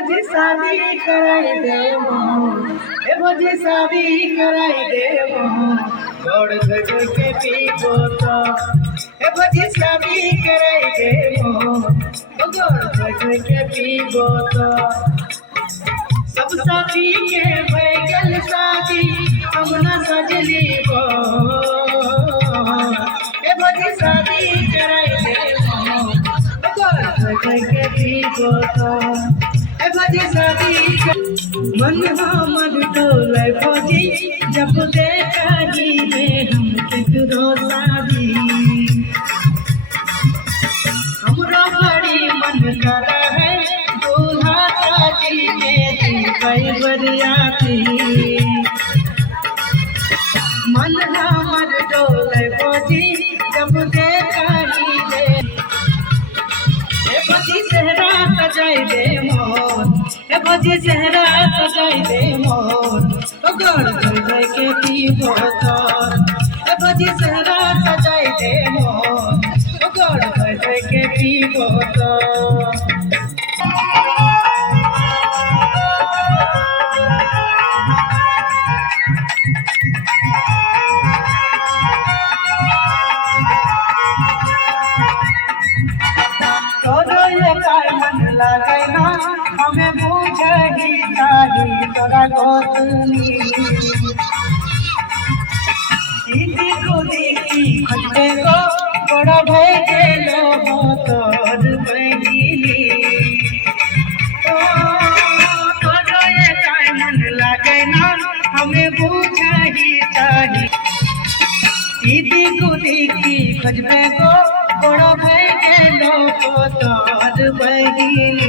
भौजी शादी कराई देबो, ए भौजी शादी कराई देबो, गोड़ धो के पीबो तो, ए भौजी शादी कराई देबो, गोड़ धो के पीबो तो। सब साथी के भइल शादी हम न सजलीबो, ए भौजी शादी कराई देबो, गोड़ धो के पीबो तो। भौजी शादी मन हमर डोले भौजी जब देखी में हम केकरो शादी, हमरो बड़ी मन कर है दूल्हा शादी में जीवै बरियाती। मन हमर डोले भौजी जब देखी में भौजी सेहरा सजाई दे मोर, भौजी सेहरा सजाई दे मोर, गोड़ धो के पीबो तो। भौजी सेहरा सजाई दे मोर, गोड़ धो के पीबो तो। मन लागे ना हमें बुझही चाही तोरा गोतनी, दीदी को देखी खटे को बड़ा भय गेलो हो तोर बहिनी। तोरा ये काय मन लागे ना हमें बुझही चाही, दीदी को देखी खजबे को बड़ा भय गेलो हो तोर बहिनी।